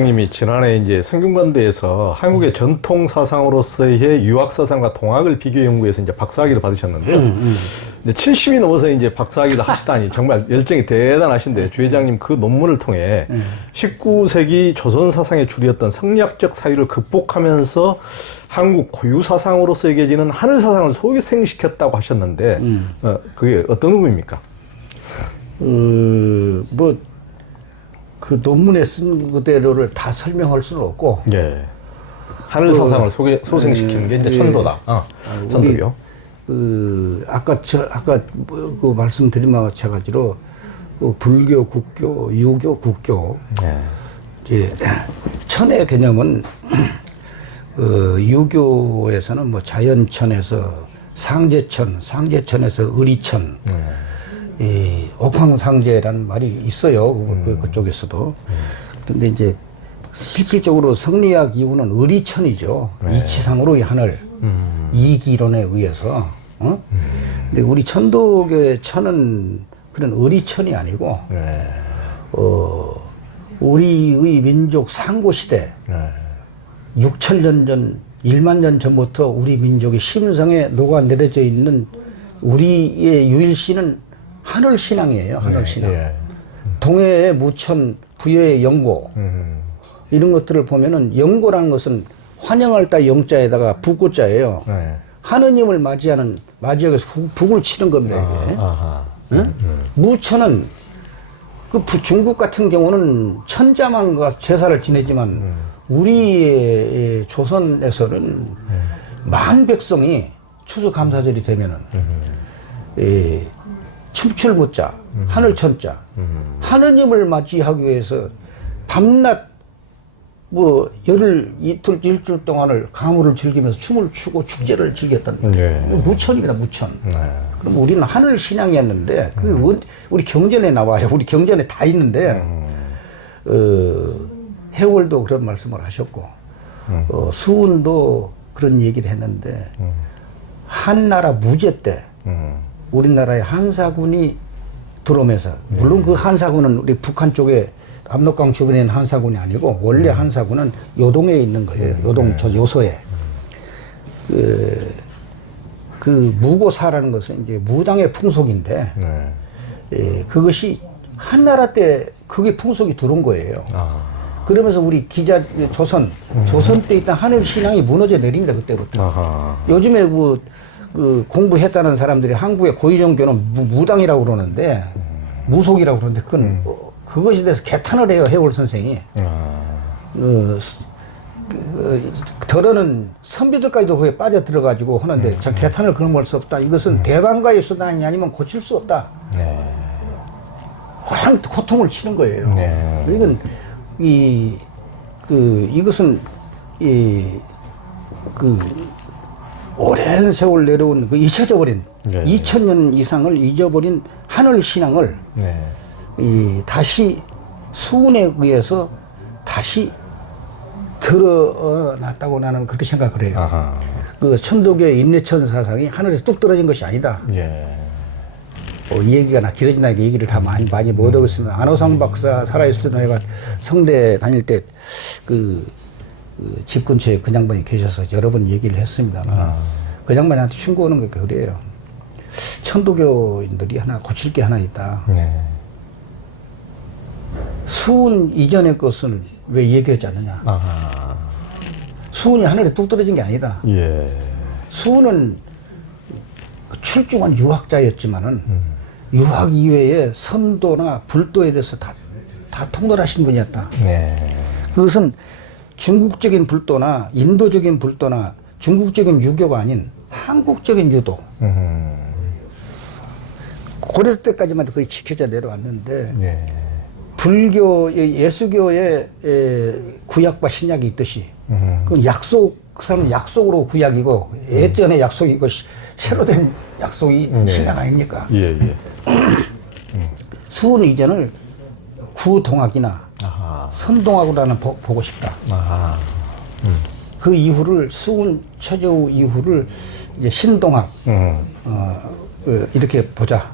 님이 지난해 이제 성균관대에서 한국의 전통 사상으로서의 유학 사상과 동학을 비교 연구해서 이제 박사학위를 받으셨는데요. 이제 70이 넘어서 이제 박사학위를 하시다니 정말 열정이 대단하신데 주 회장님 그 논문을 통해 19세기 조선 사상의 줄이었던 성리학적 사유를 극복하면서 한국 고유 사상으로서 여겨지는 하늘 사상을 소생시켰다고 하셨는데 그게 어떤 의미입니까? 그 논문에 쓴 그대로를 다 설명할 수는 없고. 예. 하늘 사상을 소생시키는 게 이제 천도다. 천도교. 아까 그 말씀드린 바와 마찬가지로 불교, 국교, 유교, 국교. 이제 천의 개념은 유교에서는 뭐 자연천에서 상제천, 상제천에서 의리천. 이 옥황상제라는 말이 있어요. 그쪽에서도. 근데 이제 실질적으로 성리학 이후는 의리천이죠. 이치상으로 이 하늘, 이기론에 의해서. 근데 우리 천도교의 천은 그런 의리천이 아니고, 우리의 민족 상고시대, 6,000년 전, 1만 년 전부터 우리 민족의 심성에 녹아내려져 있는 우리의 유일신은 하늘 신앙이에요. 하늘 신앙. 동해의 무천, 부여의 영고 이런 것들을 보면은 영고라는 것은 환영할 때 영자에다가 북구자예요. 하느님을 맞이하기 위해서 북을 치는 겁니다. 이게. 무천은 그 중국 같은 경우는 천자만과 제사를 지내지만 우리의 조선에서는 만 백성이 추수감사절이 되면은 춤출무자, 하늘천자, 하느님을 맞이하기 위해서 밤낮 뭐 일주일 동안을 가물을 즐기면서 춤을 추고 축제를 즐겼던 무천입니다. 무천. 그럼 우리는 하늘 신앙이었는데 우리 경전에 나와요. 우리 경전에 다 있는데 해월도 그런 말씀을 하셨고 수운도 그런 얘기를 했는데 한나라 무제 때 우리나라에 한사군이 들어오면서, 물론 그 한사군은 우리 북한 쪽에 압록강 주변에 있는 한사군이 아니고 원래 한사군은 요동에 있는 거예요. 요동 저 요소에. 그 무고사라는 것은 이제 무당의 풍속인데 그것이 한나라 때 그게 풍속이 들어온 거예요. 그러면서 우리 조선 때 있던 하늘 신앙이 무너져 내립니다. 그때부터. 요즘에 그 공부했다는 사람들이 한국의 고위종교는 무당이라고 그러는데 무속이라고 그러는데 그것에 대해서 개탄을 해요. 해월 선생이. 덜어는 선비들까지도 거기에 빠져들어가지고 하는데 참 개탄을 그런 걸 수 없다. 이것은 대방가의 수단이 아니면 고칠 수 없다. 고통을 치는 거예요. 이건 이것은 오랜 세월 내려온 잊혀져 버린 2000년 이상을 잊어버린 하늘 신앙을 다시 수운에 의해서 다시 드러났다고 나는 그렇게 생각을 해요. 그 천도교의 인내천 사상이 하늘에서 뚝 떨어진 것이 아니다. 이 얘기가 길어지나 얘기를 다 많이 못 하겠습니다. 안호상 박사 살아있을 때 내가 성대 다닐 때 집 근처에 그 양반이 계셔서 여러 번 얘기를 했습니다만 그 양반한테 충고 오는 게 그래요. 천도교인들이 하나 고칠 게 하나 있다. 수운 이전의 것은 왜 얘기하지 않느냐. 수운이 하늘에 뚝 떨어진 게 아니다. 수운은 출중한 유학자였지만은 유학 이외에 선도나 불도에 대해서 다 통달하신 분이었다. 그것은 중국적인 불도나 인도적인 불도나 중국적인 유교가 아닌 한국적인 유도. 고려 때까지만 거의 지켜져 내려왔는데 불교, 예수교의 구약과 신약이 있듯이 그 사람은 약속으로 구약이고 예전의 약속이고 새로 된 약속이 신약 아닙니까? 수은 이전을 구동학이나 선동학으로는 보고 싶다. 그 이후를 수은 처제후 이후를 이제 신동학 이렇게 보자.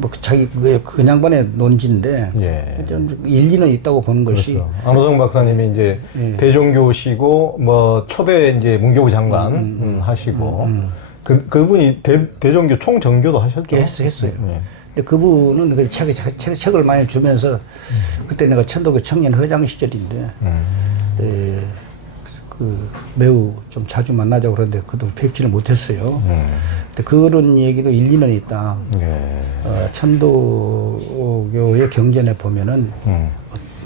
뭐 자기 그 양반의 논지인데 예. 좀 일리는 있다고 보는 것이. 그렇죠. 안호성 박사님이 이제 예. 대종교시고 뭐 초대 이제 문교부 장관 하시고 그분이 대종교 총정교도 하셨죠. 예, 했어요. 예. 근데 그분은 그 책을 많이 주면서 그때 내가 천도교 청년 회장 시절인데 그 매우 좀 자주 만나자고 그러는데 그도 뵙지를 못했어요. 근데 그런 얘기도 일리는 있다. 예. 천도교의 경전에 보면은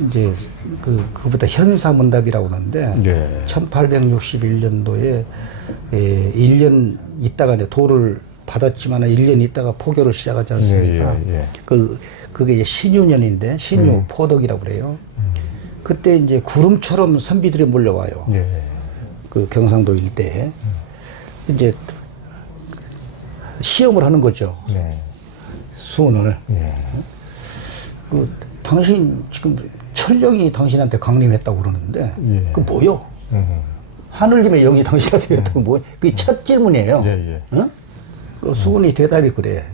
이제 그보다 현사문답이라고 그러는데 예. 1861년도에 1년 있다가 이제 도를 받았지만 1년 있다가 포교를 시작하지 않습니까? 예. 그게 이제 신유년인데 신유 포덕이라고 그래요. 그때 이제 구름처럼 선비들이 몰려와요. 예. 그 경상도 일대에 이제 시험을 하는 거죠. 예. 수원을. 예. 당신 지금 천령이 당신한테 강림했다고 그러는데 예. 그 뭐요? 하늘님의 영이 당신한테 했다고 뭐? 그게 첫 질문이에요. 예. 어? 그 수원이 대답이 그래.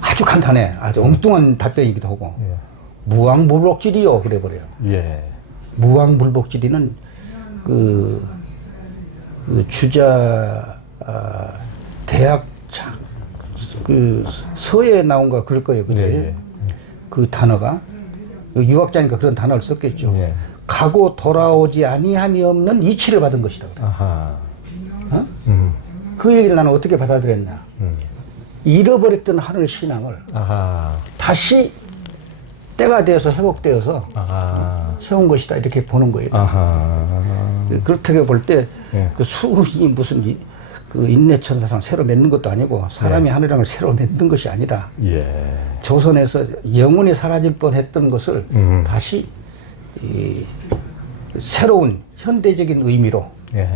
아주 간단해. 아주 엉뚱한 답변이기도 하고. 예. 무왕불복질이요. 그래 버려요. 예. 무왕불복질이는 그 주자 대학 그 서에 나온가 그럴 거예요. 그죠? 예. 그 단어가 유학자니까 그런 단어를 썼겠죠. 예. 가고 돌아오지 아니함이 없는 이치를 받은 것이다. 그래. 아하. 어? 그 얘기를 나는 어떻게 받아들였냐. 잃어버렸던 하늘 신앙을 아하. 다시 때가 돼서 회복되어서 아하. 세운 것이다. 이렇게 보는 거예요. 아하. 그렇게 볼 때 예. 그 수운이 무슨 그 인내천사상 새로 맺는 것도 아니고 사람이 하늘이랑을 새로 맺는 것이 아니라 예. 조선에서 영원히 사라질 뻔했던 것을 다시 이 새로운 현대적인 의미로 예.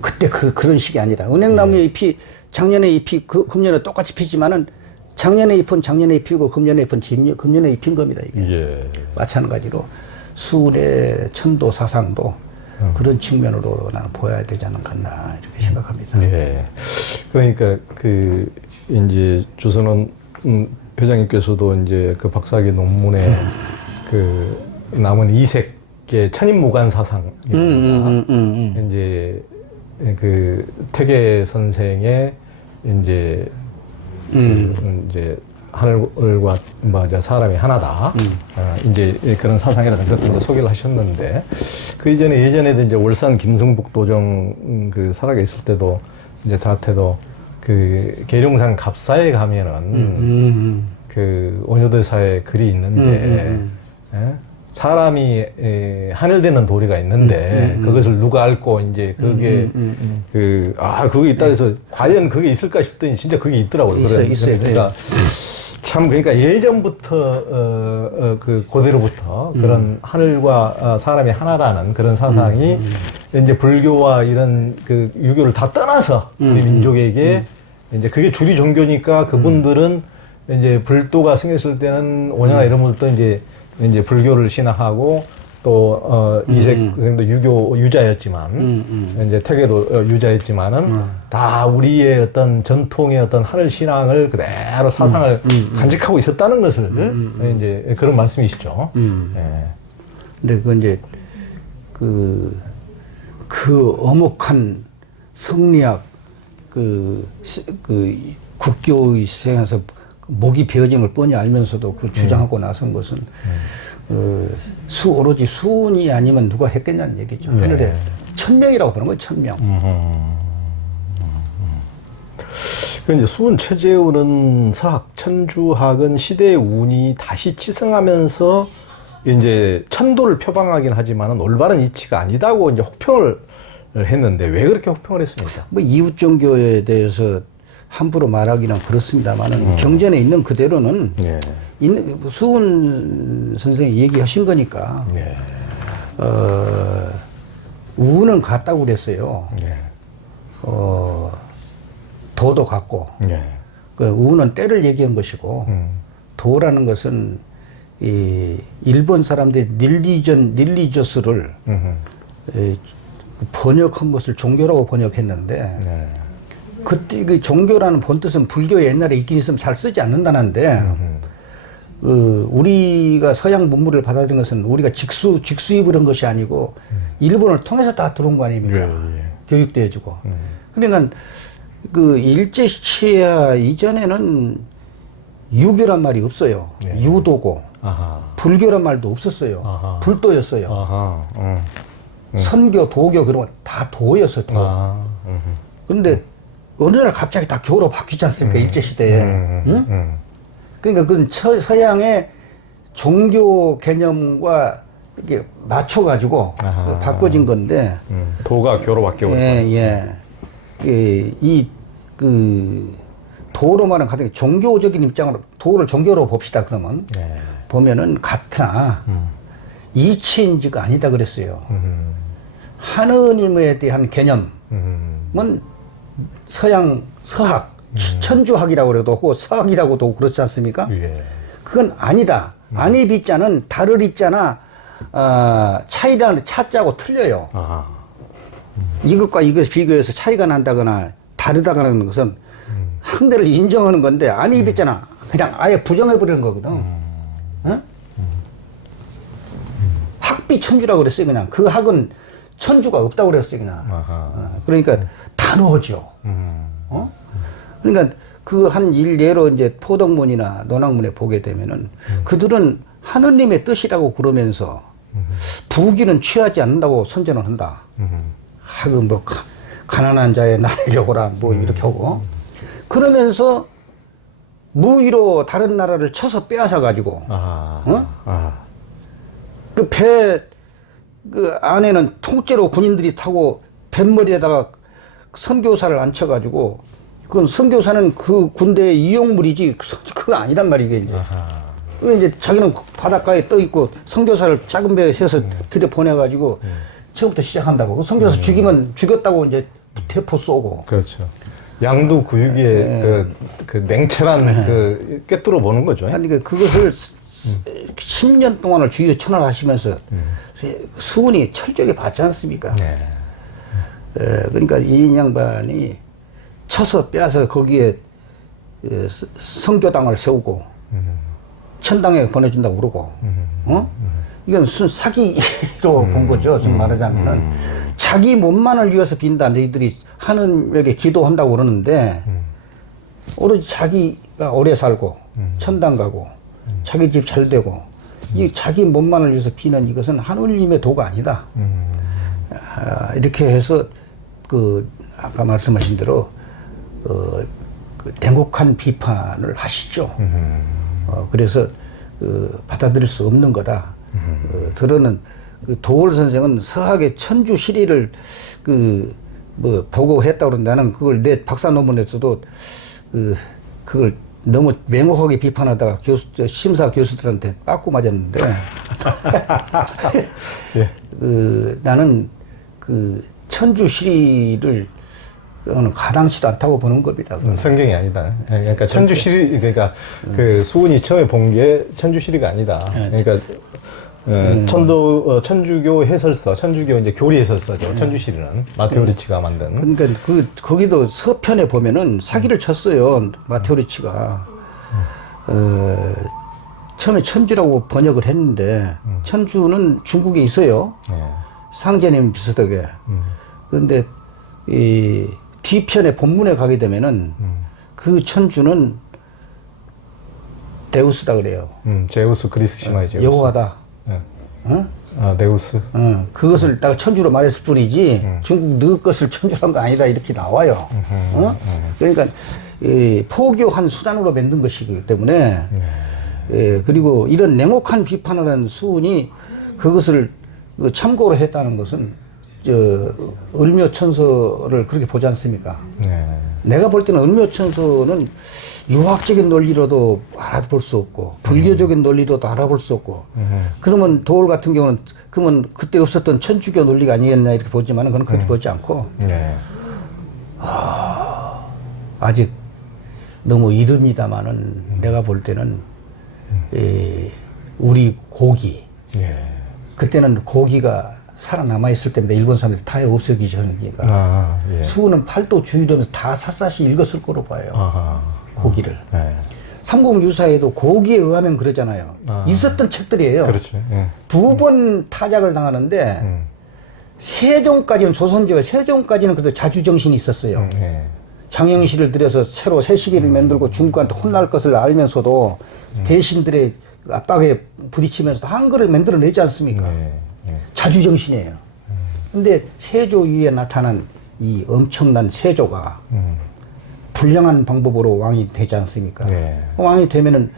그때 그런 식이 아니라 은행나무의 잎이 작년에 잎이 금년에 똑같이 피지만은 작년에 잎은 작년에 잎이고 금년에 잎은 금년에 잎인 겁니다. 이게 예. 마찬가지로 수운의 천도 사상도 그런 측면으로 나는 보여야 되지 않겠나 이렇게 생각합니다. 예. 그러니까 그 이제 조선은 회장님께서도 이제 그 박사학위 논문에 그 남은 이색의 천인무관 사상이라든가 이제 그 태계 선생의 이제 이제 하늘과 뭐 사람이 하나다. 이제 그런 사상이라든가 그것도 이제 소개를 하셨는데 그 이전에 예전에도 이제 월산 김성북 도정 그 살아계실 때도 이제 다한테도 그 계룡산 갑사에 가면은 그 원효대사의 글이 있는데 예? 사람이 하늘되는 도리가 있는데 그것을 누가 앓고 이제 그게 그게 있다 해서 과연 그게 있을까 싶더니 진짜 그게 있더라고요. 있어요. 그러니까 참 그러니까 예전부터 그 고대로부터 그런 하늘과 사람이 하나라는 그런 사상이 이제 불교와 이런 그 유교를 다 떠나서 우리 민족에게 이제 그게 주류 종교니까 그분들은 이제 불도가 생겼을 때는 오냐나 이런 분들도 이제 불교를 신앙하고 또 이색 선생도 유교 유자였지만 이제 태계도 유자였지만은 다 우리의 어떤 전통의 어떤 하늘 신앙을 그대로 사상을 간직하고 있었다는 것을 이제 그런 말씀이시죠. 예. 근데 그 이제 그 어목한 성리학 그 국교의 시행에서 목이 베어진 걸 뻔히 알면서도 그 주장하고 나선 것은 오로지 수운이 아니면 누가 했겠냐는 얘기죠. 하늘에 천명이라고 보는 거예요. 천명. 그 이제 수운 최재훈은 서학, 천주학은 시대의 운이 다시 치성하면서 이제 천도를 표방하긴 하지만은 올바른 이치가 아니다고 이제 혹평을 했는데 왜 그렇게 혹평을 했습니까? 뭐 이웃 종교에 대해서 함부로 말하기는 그렇습니다만은 경전에 있는 그대로는 수은 선생이 얘기하신 거니까 우는 같다고 그랬어요. 도도 같고 그 우는 때를 얘기한 것이고 도라는 것은 이 일본 사람들이 릴리저스를 번역한 것을 종교라고 번역했는데 그때 그 종교라는 본뜻은 불교 옛날에 있긴 있으면 잘 쓰지 않는다는데 우리가 서양 문물을 받아들인 것은 우리가 직수입을 한 것이 아니고 일본을 통해서 다 들어온 거 아닙니까? 예. 교육돼가지고. 그러니까 그 일제시야 이전에는 유교란 말이 없어요. 예. 유도고 아하. 불교란 말도 없었어요. 아하. 불도였어요. 아하. 선교, 도교 그런 거 다 도였어요. 도. 아. 그런데 어느 날 갑자기 다 교로 바뀌지 않습니까? 일제시대에. 응? 그러니까 그건 서양의 종교 개념과 이렇게 맞춰가지고 아하. 바꿔진 건데. 도가 교로 바뀌고. 예. 그 도로 말은 가장 종교적인 입장으로 도를 종교로 봅시다. 그러면 예. 보면은 같으나 이치인지가 아니다 그랬어요. 하느님에 대한 개념은 서학, 천주학이라고 그래도 하고 서학이라고도 하고 그렇지 않습니까? 예. 그건 아니다. 아니 비자는 다를 있잖아. 차이라는 차자고 틀려요. 아하. 이것과 이것 비교해서 차이가 난다거나 다르다거나 것은 상대를 인정하는 건데 아니 비자나 그냥 아예 부정해버리는 거거든. 어? 학비 천주라고 그랬어요. 그냥 그 학은 천주가 없다고 그랬어요. 그냥. 그러니까 단호하죠. 어? 그러니까 그 한 일례로 이제 포덕문이나 논학문에 보게 되면은 그들은 하느님의 뜻이라고 그러면서 부귀는 취하지 않는다고 선전을 한다. 하고 뭐 가난한 자의 나라려고라 뭐 이렇게 하고 그러면서 무의로 다른 나라를 쳐서 빼앗아 가지고 그 배 그 안에는 통째로 군인들이 타고 뱃머리에다가 선교사를 앉혀가지고 그건 선교사는 그 군대의 이용물이지 그거 아니란 말이게 이제. 그 이제 자기는 바닷가에 떠 있고 선교사를 작은 배에 세서 들여 보내가지고 처음부터 시작한다고. 그 선교사 죽이면 죽였다고 이제 대포 쏘고. 그렇죠. 양도 구육의 그 냉철한 그 꿰뚫어 보는 거죠. 아니 그것을 10년 동안을 주의 천hal하시면서 수훈이 철저하게 받지 않습니까? 네. 그러니까 이 양반이 쳐서 빼앗아 거기에 성교당을 세우고 천당에 보내준다고 그러고 이건 순 사기로 본 거죠. 좀 말하자면은 자기 몸만을 위해서 빈다. 너희들이 하느님에게 기도한다고 그러는데 오로지 자기가 오래 살고 천당 가고 자기 집 잘 되고 이 자기 몸만을 위해서 비는 이것은 하느님의 도가 아니다. 이렇게 해서 그 아까 말씀하신 대로 그 냉혹한 비판을 하시죠. 그래서 받아들일 수 없는 거다. 들어는 그 도월 선생은 서학의 천주 실의를 뭐 보고했다고 그러는데 나는 그걸 내 박사 논문에서도 그걸 너무 맹혹하게 비판하다가 심사 교수들한테 빠꾸 맞았는데 예. 나는 그 천주 실의를 가당치도 않다고 보는 겁니다. 성경이 아니다. 그러니까 천주시리 그러니까 그 수훈이 처음에 본 게 천주시리가 아니다. 그러니까 천주교 해설서, 천주교 이제 교리 해설서죠. 천주시리는 마테오 리치가 만든. 그러니까 거기도 서편에 보면은 사기를 쳤어요. 마테오 리치가. 처음에 천주라고 번역을 했는데 천주는 중국에 있어요. 상제님 비슷하게. 그런데 이 뒤편에 본문에 가게 되면은 그 천주는 데우스다 그래요. 제우스 그리스시마의 제우스. 여호와다. 어? 데우스. 그것을 딱 천주로 말했을 뿐이지 중국 너 것을 천주한 거 아니다 이렇게 나와요. 그러니까 포교한 수단으로 만든 것이기 때문에 그리고 이런 냉혹한 비판을 한 수훈이 그것을 참고로 했다는 것은 을묘천서를 그렇게 보지 않습니까? 내가 볼 때는 을묘천서는 유학적인 논리로도 알아볼 수 없고 불교적인 논리로도 알아볼 수 없고 그러면 도월 같은 경우는 그러면 그때 없었던 천주교 논리가 아니겠나 이렇게 보지만은 그건 그렇게 보지 않고 아직 너무 이릅니다만은 내가 볼 때는 우리 고기 그때는 고기가 살아남아 있을 때입니다. 일본 사람들이 다 없애기 전이니까. 예. 수군은 팔도 주의하면서 다 샅샅이 읽었을 거로 봐요. 아하. 고기를. 네. 삼국유사에도 고기에 의하면 그러잖아요. 있었던 책들이에요. 그렇죠. 예. 2번 타작을 당하는데 세종까지는 조선조의 세종까지는 그래도 자주정신이 있었어요. 예. 장영실을 들여서 새로 새 시기를 만들고 중국한테 혼날 것을 알면서도 대신들의 압박에 부딪히면서도 한글을 만들어내지 않습니까? 자주정신이에요. 근데 세조 이후에 나타난 이 엄청난 세조가 불량한 방법으로 왕이 되지 않습니까? 왕이 되면은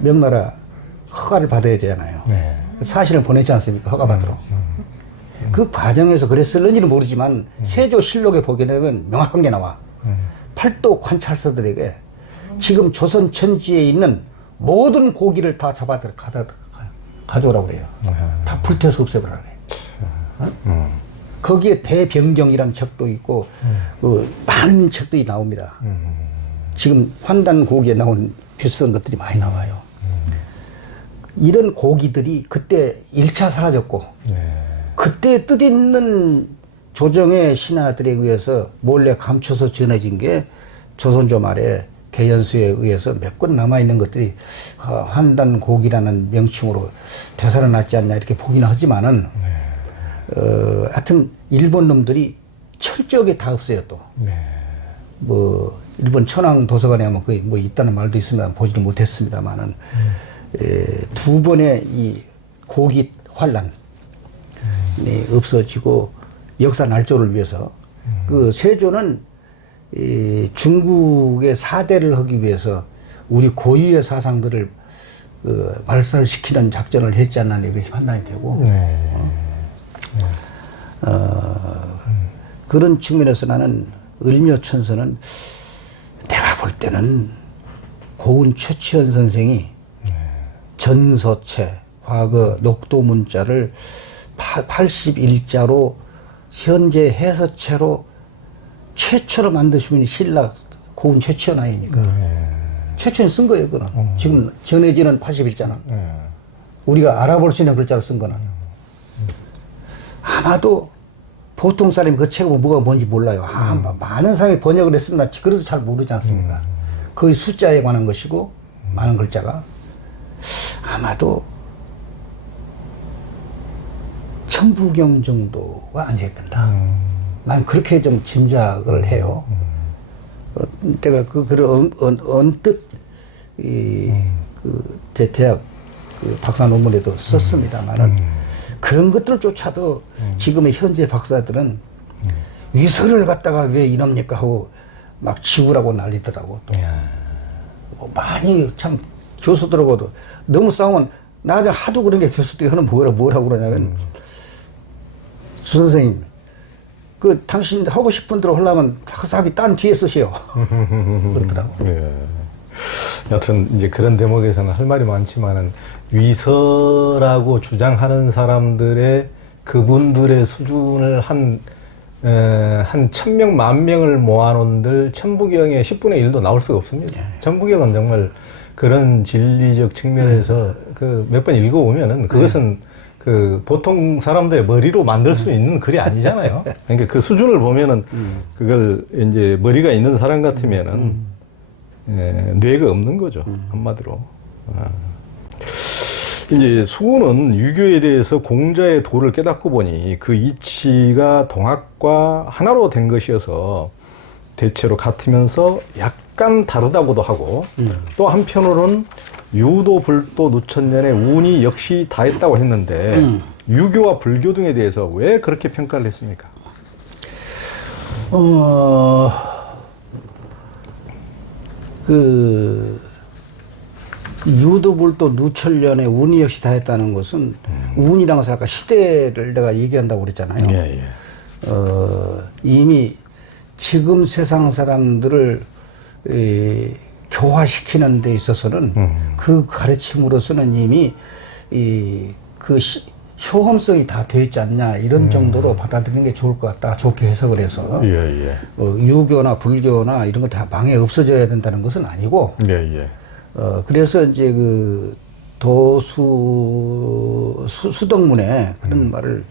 명나라 허가를 받아야 되잖아요. 사실을 보내지 않습니까? 허가 받으러. 그 과정에서 그랬을는지는 모르지만 세조실록에 보게 되면 명확한 게 나와. 팔도 관찰사들에게 지금 조선 천지에 있는 모든 고기를 다 잡아 가져오라고 그래요. 다 불태워서 없애버리라고 그래요. 거기에 대변경이라는 책도 있고 많은 책들이 나옵니다. 지금 환단 고기에 나온 비슷한 것들이 많이 나와요. 이런 고기들이 그때 1차 사라졌고 그때 뜻있는 조정의 신하들에 의해서 몰래 감춰서 전해진 게 조선조 말에 개연수에 의해서 몇 권 남아있는 것들이 환단 고기라는 명칭으로 되살아났지 않냐 이렇게 보기는 하지만은 하여튼 일본 놈들이 철저하게 다 없어요 또. 뭐 일본 천황 도서관에 가면 거의 뭐 있다는 말도 있습니다. 보지는 못했습니다만은 2번의 이 고기 환란 없어지고 역사 날조를 위해서 그 세조는 이 중국의 사대를 하기 위해서 우리 고유의 사상들을 말살시키는 작전을 했지 않나 이렇게 판단이 되고 그런 측면에서 나는 을묘천서는 내가 볼 때는 고은 최치원 선생이 전서체 과거 녹도문자를 81자로 현재 해서체로 최초로 만드신 분이 신라 고은 최치원 아닙니까? 최치원 쓴 거예요, 그거는. 지금 전해지는 81자는. 우리가 알아볼 수 있는 글자로 쓴 거는. 아마도 보통 사람이 그 책을 뭐가 뭔지 몰라요. 많은 사람이 번역을 했습니다. 그래도 잘 모르지 않습니까? 거의 숫자에 관한 것이고, 많은 글자가. 아마도 천부경 정도가 아니었겠나. 난 그렇게 좀 짐작을 해요. 내가 그 글을 언뜻 제 대학 박사 논문에도 썼습니다만은 그런 것들조차도 지금의 현재 박사들은 위서를 갖다가 왜 이럽니까 하고 막 지우라고 난리더라고. 또. 많이 참 교수들하고도 너무 싸우면 나중에 하도 그런 게 교수들이 하는 뭐라고 그러냐면 주 선생님 그 당신 하고 싶은 대로 하려면 학사학위 딴 뒤에 쓰시오. 그러더라고. 여튼 이제 그런 대목에서는 할 말이 많지만은 위서라고 주장하는 사람들의 그분들의 수준을 한 1000명, 10,000명을 모아놓은들 천부경의 10분의 1도 나올 수가 없습니다. 천부경은 정말 그런 진리적 측면에서 그 몇 번 읽어보면은 그것은 그 보통 사람들의 머리로 만들 수 있는 글이 아니잖아요. 그러니까 그 수준을 보면은 그걸 이제 머리가 있는 사람 같으면은 뇌가 없는 거죠. 한마디로. 이제 수군은 유교에 대해서 공자의 도를 깨닫고 보니 그 이치가 동학과 하나로 된 것이어서 대체로 같으면서 약간 다르다고도 하고 또 한편으로는 유도, 불도, 누천년의 운이 역시 다했다고 했는데 유교와 불교 등에 대해서 왜 그렇게 평가를 했습니까? 유도, 불도, 누천년의 운이 역시 다했다는 것은 운이라는 것은 아까 시대를 내가 얘기한다고 그랬잖아요. 이미 지금 세상 사람들을 교화시키는 데 있어서는 그 가르침으로서는 이미 효험성이 다 되어 있지 않냐 이런 정도로 받아들이는 게 좋을 것 같다. 좋게 해석을 해서 유교나 불교나 이런 거 다 망해 없어져야 된다는 것은 아니고 그래서 이제 그 도수 수덕문에 그런 말을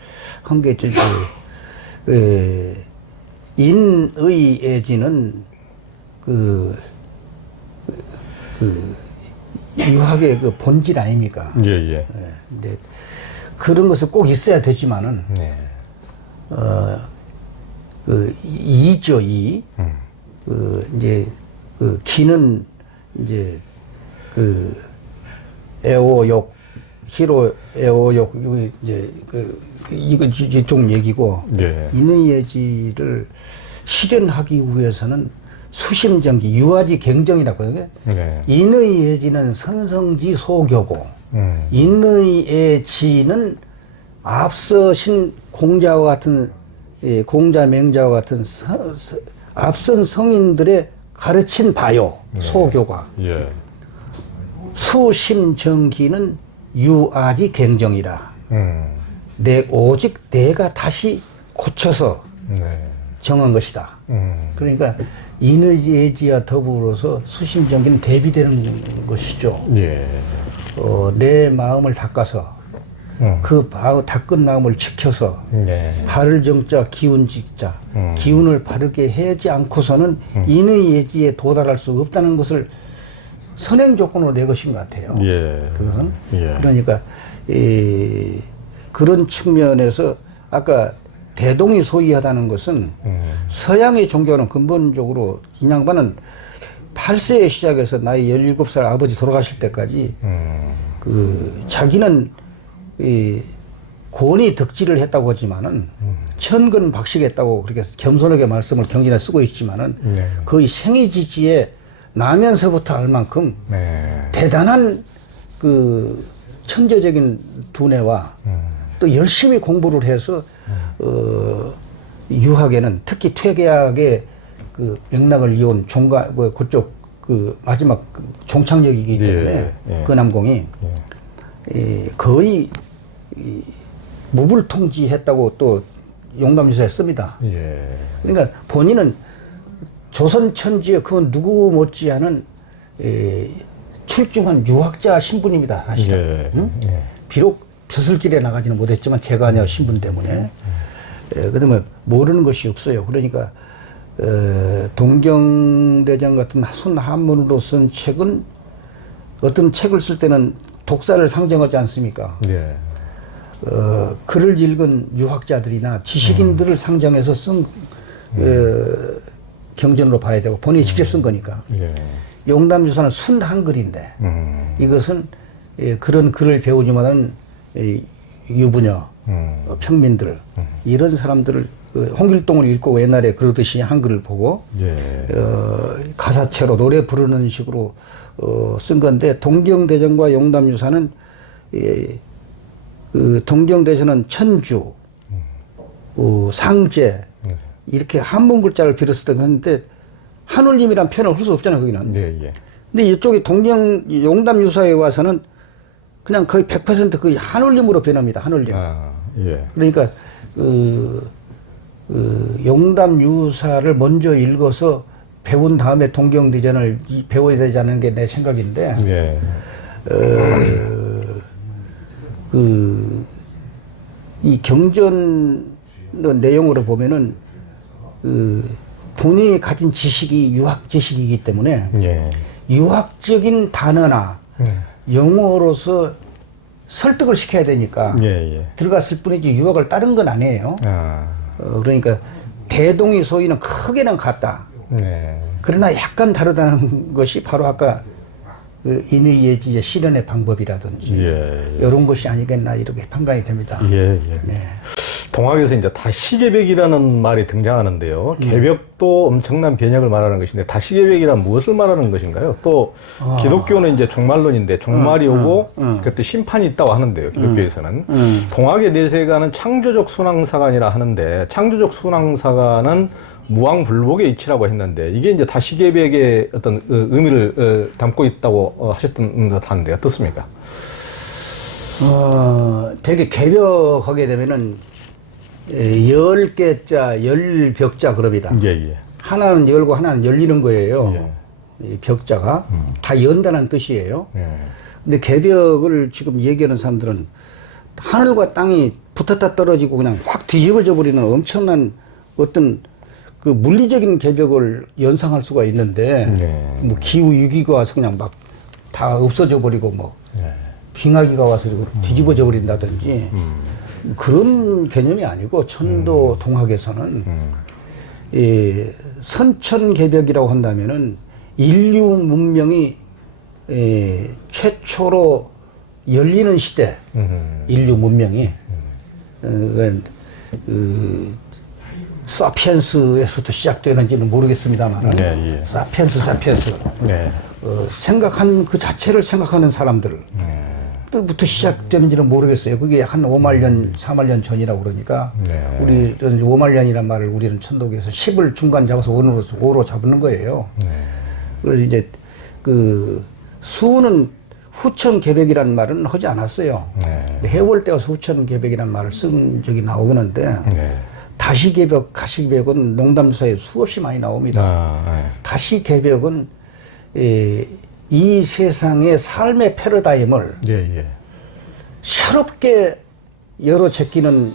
한 게 있죠. 인의예지는 유학의 그 본질 아닙니까? 예, 예. 예. 근데 그런 것은 꼭 있어야 되지만은, 네. 이죠, 이. 이제, 기는 이제, 애호욕, 희로 애호욕, 이거 이쪽 얘기고, 예. 인의예지를 실현하기 위해서는 수심정기, 유아지 경정이라고 하거든요. 네. 인의예지는 선성지 소교고, 인의예지는 앞서신 공자와 같은, 공자 맹자와 같은 앞선 성인들의 가르친 바요, 소교가. 예. 수심정기는 유아지 경정이라. 오직 내가 다시 고쳐서 네. 정한 것이다. 그러니까 인의예지와 더불어서 수심정기는 대비되는 것이죠. 예. 내 마음을 닦아서 그 닦은 마음을 지켜서 네. 바를 정자 기운 직자 기운을 바르게 해지 않고서는 인의예지에 도달할 수 없다는 것을 선행 조건으로 내 것인 것 같아요. 예. 그것은 예. 그러니까 그런 측면에서 아까 대동이 소이하다는 것은 서양의 종교는 근본적으로 이 양반은 8세에 시작해서 나이 17살 아버지 돌아가실 때까지 자기는 권위 덕질을 했다고 하지만은 천근 박식했다고 그렇게 겸손하게 말씀을 경전에 쓰고 있지만은 네. 거의 생이지지에 나면서부터 알 만큼 네. 대단한 그 천재적인 두뇌와 또 열심히 공부를 해서 유학에는 특히 퇴계학의 그 맥락을 이은 종가 그쪽 그 마지막 종착역이기 때문에 예. 그 남공이 거의 무불통지했다고 또 용담유사에 씁니다. 예. 그러니까 본인은 조선 천지에 그 누구 못지않은 출중한 유학자 신분입니다. 사실은. 예. 응? 예. 비록 벼슬길에 나가지는 못했지만 제가 아니라 신분 때문에. 그다음에 모르는 것이 없어요. 그러니까 동경대장 같은 순한문으로 쓴 책은 어떤 책을 쓸 때는 독사를 상정하지 않습니까? 예. 글을 읽은 유학자들이나 지식인들을 상정해서 쓴 경전으로 봐야 되고 본인이 직접 쓴 거니까. 예. 용담유사는 순한글인데 이것은 그런 글을 배우지만은 유부녀, 평민들 이런 사람들을 홍길동을 읽고 옛날에 그러듯이 한글을 보고 예. 가사체로 노래 부르는 식으로 쓴 건데 동경대전과 용담유사는 그 동경대전은 천주, 상제 이렇게 한문 글자를 빌었을 때 했는데 한울림이란 표현을 할 수 없잖아요 거기는. 예. 예. 근데 이쪽에 동경 용담유사에 와서는 그냥 거의 100% 거의 한울림으로 변합니다. 한울림. 아, 예. 그러니까 용담유사를 먼저 읽어서 배운 다음에 동경대전을 배워야 되지 않는 게 내 생각인데 예. 이 경전 내용으로 보면은 본인이 가진 지식이 유학 지식이기 때문에 예. 유학적인 단어나 용어로서 설득을 시켜야 되니까 예. 예. 들어갔을 뿐이지 유학을 따른 건 아니에요. 아. 그러니까 대동이 소위는 크게는 같다. 네. 그러나 약간 다르다는 것이 바로 아까 그 인의예지의 실현의 방법이라든지 예. 이런 것이 아니겠나 이렇게 판단이 됩니다. 예. 예. 네. 동학에서 이제 다시계백이라는 말이 등장하는데요. 계벽도 엄청난 변혁을 말하는 것인데 다시계백이란 무엇을 말하는 것인가요? 또 기독교는 이제 종말론인데 종말이 오고 그때 심판이 있다고 하는데요. 기독교에서는 동학의 내세관은 창조적 순항사관이라 하는데 창조적 순항사관은 무왕불복의 이치라고 했는데 이게 이제 다시계백의 어떤 의미를 담고 있다고 하셨던 듯한데 어떻습니까? 되게 개벽하게 되면은 10개자, 10벽자 그럽니다. 예. 하나는 열고 하나는 열리는 거예요. 예. 이 벽자가 다 연다는 뜻이에요. 예. 근데 개벽을 지금 얘기하는 사람들은 하늘과 땅이 붙었다 떨어지고 그냥 확 뒤집어져 버리는 엄청난 어떤 그 물리적인 개벽을 연상할 수가 있는데 네. 뭐 기후 위기가 와서 그냥 막 다 없어져 버리고 뭐 네. 빙하기가 와서 뒤집어져 버린다든지 그런 개념이 아니고 천도 동학에서는 이 선천개벽이라고 한다면은 인류 문명이 최초로 열리는 시대, 인류 문명이 사피엔스에서부터 시작되는지는 모르겠습니다만, 네, 예. 사피엔스. 네. 생각한 그 자체를 생각하는 사람들. 부터 시작되는지는 모르겠어요. 그게 한 5만 년, 4만 년 전이라고 그러니까 네. 우리 5만 년이란 말을 우리는 천도교에서 10을 중간 잡아서 5로 잡는 거예요. 네. 그래서 이제 그 수는 후천개벽이라는 말은 하지 않았어요. 네. 해월 때 와서 후천개벽이라는 말을 쓴 적이 나오는데 네. 다시개벽, 가시개벽은 농담서에 수없이 많이 나옵니다. 아, 네. 다시개벽은 이 세상의 삶의 패러다임을 예, 예. 새롭게 열어 제끼는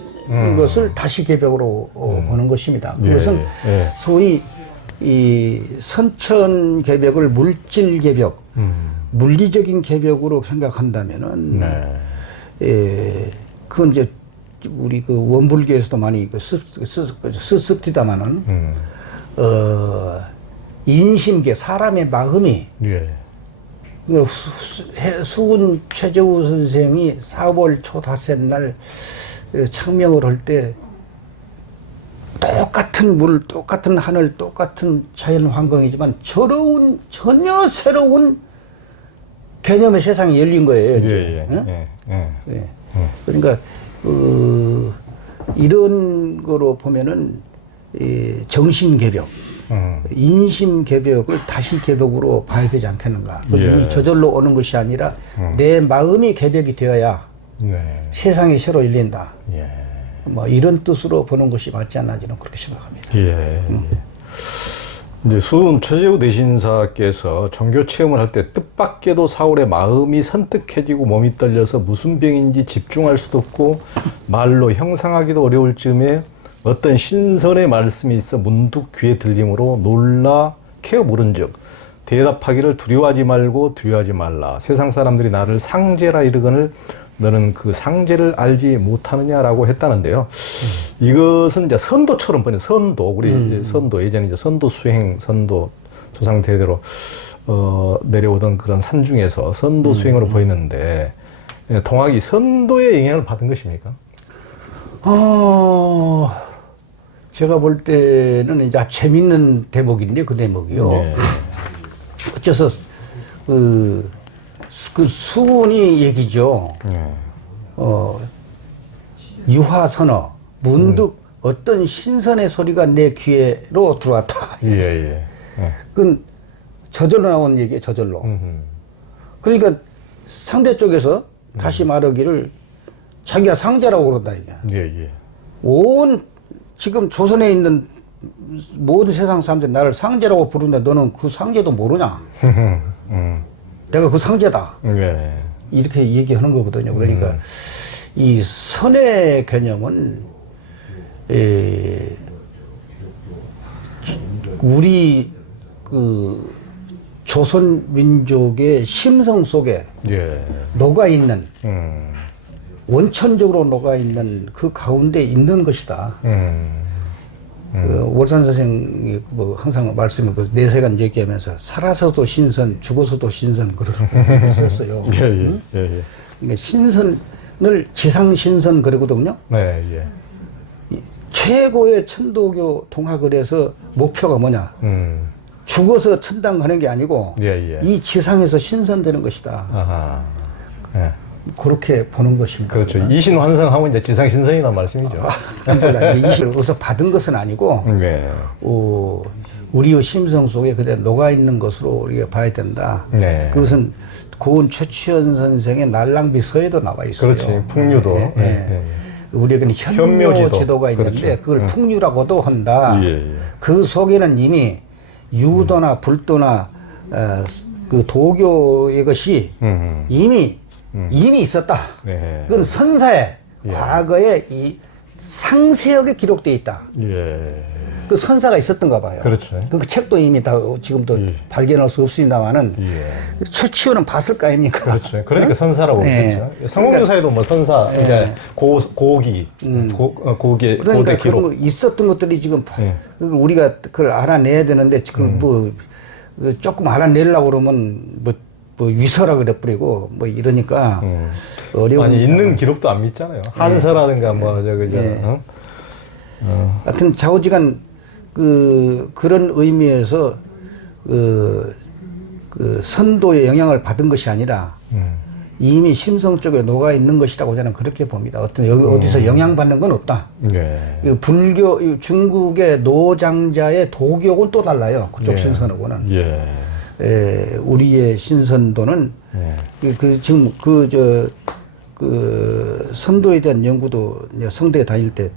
것을 다시 개벽으로 보는 것입니다. 예, 그것은 예. 소위 이 선천 개벽을 물질 개벽, 물리적인 개벽으로 생각한다면은 그건 이제 우리 그 원불교에서도 많이 쓰습니다만은 인심계 사람의 마음이 예. 수은 최재우 선생이 4월 초 닷새 날 창명을 할 때 똑같은 물, 똑같은 하늘, 똑같은 자연 환경이지만 전혀 새로운 개념의 세상이 열린 거예요. 이제. 예, 예. 예. 예. 그러니까 이런 거로 보면은 정신 개벽, 인심 개벽을 다시 개벽으로 봐야 되지 않겠는가. 예. 저절로 오는 것이 아니라 내 마음이 개벽이 되어야 네. 세상이 새로 열린다. 예. 뭐 이런 뜻으로 보는 것이 맞지 않나 저는 그렇게 생각합니다. 예. 이제 수은 최재우 대신사께서 종교 체험을 할 때 뜻밖에도 사울의 마음이 선뜩해지고 몸이 떨려서 무슨 병인지 집중할 수도 없고 말로 형상하기도 어려울 즈음에 어떤 신선의 말씀이 있어 문득 귀에 들림으로 놀라 캐어 물은즉 대답하기를 두려워하지 말고 두려워하지 말라. 세상 사람들이 나를 상제라 이르거늘 너는 그 상제를 알지 못하느냐라고 했다는데요. 이것은 이제 선도처럼 보는 선도, 우리 이제 선도, 예전에 이제 선도 수행, 선도 조상 대대로 내려오던 그런 산 중에서 선도 수행으로 보이는데 동학이 선도의 영향을 받은 것입니까? 제가 볼 때는 이제 재밌는 대목인데 그 대목이요. 네. 어째서 그 수은이 얘기죠. 유화선어 문득 어떤 신선의 소리가 내 귀에로 들어왔다. 예, 예. 그건 저절로 나온 얘기예요. 저절로. 그러니까 상대 쪽에서 다시 말하기를 자기가 상제라고 그런다 이게. 예, 예. 온 지금 조선에 있는 모든 세상 사람들이 나를 상제라고 부르는데 너는 그 상제도 모르냐? 내가 그 상제다. 예. 이렇게 얘기하는 거거든요. 그러니까 이 선의 개념은 우리 그 조선 민족의 심성 속에 예. 녹아 있는 원천적으로 녹아 있는 그 가운데 있는 것이다. 그 월산 선생이 뭐 항상 말씀을 그 내세간 얘기하면서 살아서도 신선, 죽어서도 신선 그러고 있었어요. 예, 예, 예, 예. 그러니까 신선을 지상 신선 그러거든요. 네, 예. 최고의 천도교 동학을 해서 목표가 뭐냐? 죽어서 천당 가는 게 아니고 예, 예. 이 지상에서 신선되는 것이다. 아하. 예. 그렇게 보는 것입니다. 그렇죠. 이신 환성하면 이제 지상 신성이라는 말씀이죠. 이것을 어디서 받은 것은 아니고 네. 우리의 심성 속에 그대 녹아 있는 것으로 우리가 봐야 된다. 네. 그것은 고은 최치현 선생의 날랑비 서에도 나와 있어요. 그렇지. 풍류도. 네, 네. 네. 우리에게는 현묘 지도가 있는데 그렇죠. 그걸 풍류라고도 한다. 예, 예. 그 속에는 이미 유도나 불도나 그 도교의 것이 이미 이미 있었다. 예. 그건 선사에 과거에 이 상세하게 기록되어 있다. 예. 그 선사가 있었던가 봐요. 그렇죠. 그 책도 이미 다 지금도 발견할 수 없습니다만은 최치호는 봤을 거 아닙니까? 그렇죠. 그러니까 선사라고 예. 그랬죠. 성공조사에도 뭐 선사, 그러니까 고기, 고기의 그러니까 고대 그런 기록. 거 있었던 것들이 지금 우리가 그걸 알아내야 되는데 지금 뭐 조금 알아내려고 그러면 뭐 위서라 그래버리고 뭐 이러니까 어려운. 아니 있는 기록도 안 믿잖아요. 한서라든가 뭐 저기 하여튼 좌우지간 그런 의미에서 그 선도의 영향을 받은 것이 아니라 이미 심성 쪽에 녹아 있는 것이라고 저는 그렇게 봅니다. 어디서 영향받는 건 없다. 예. 이 불교 중국의 노장자의 도교하고는 또 달라요. 그쪽 신선하고는. 우리의 신선도는 지금 그 선도에 대한 연구도 성대에 다닐 때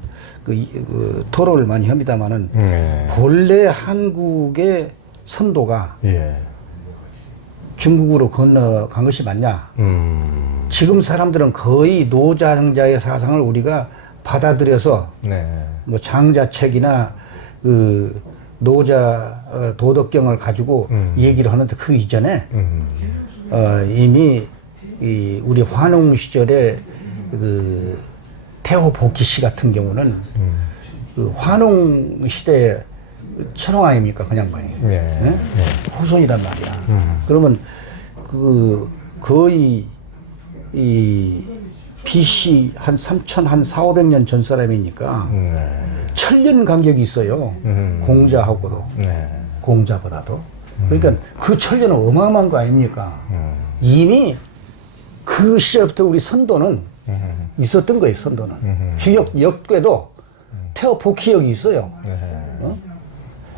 토론을 많이 합니다만은 본래 한국의 선도가 중국으로 건너간 것이 맞냐? 지금 사람들은 거의 노장자의 사상을 우리가 받아들여서 뭐 장자책이나 그 노자 도덕경을 가지고 얘기를 하는데 그 이전에 이미 우리 환웅 시절에 그 태호 복희 씨 같은 경우는 그 환웅 시대의 천황 아닙니까? 그냥 말이 후손이란 말이야. 그러면 그 거의 이 BC 한 4,500년 전 사람이니까 천년 간격이 있어요. 공자하고도 공자보다도. 그러니까 그 천년은 어마어마한 거 아닙니까? 이미 그 시절부터 우리 선도는 있었던 거예요. 선도는 주역 역궤도 태어 복희역이 있어요.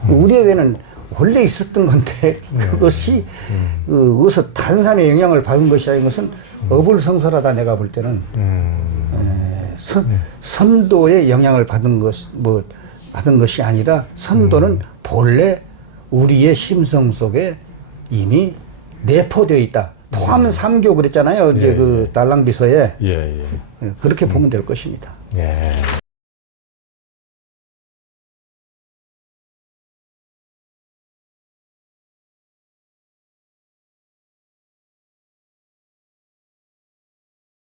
우리에게는 원래 있었던 건데 그것이 어디서 다른 사람의 영향을 받은 것이 아닌 것은 어불성설하다. 내가 볼 때는 선도의 영향을 받은 것이 아니라 선도는 본래 우리의 심성 속에 이미 내포되어 있다. 포함은 삼교 그랬잖아요. 이제 그 달랑비서에 그렇게 보면 될 것입니다.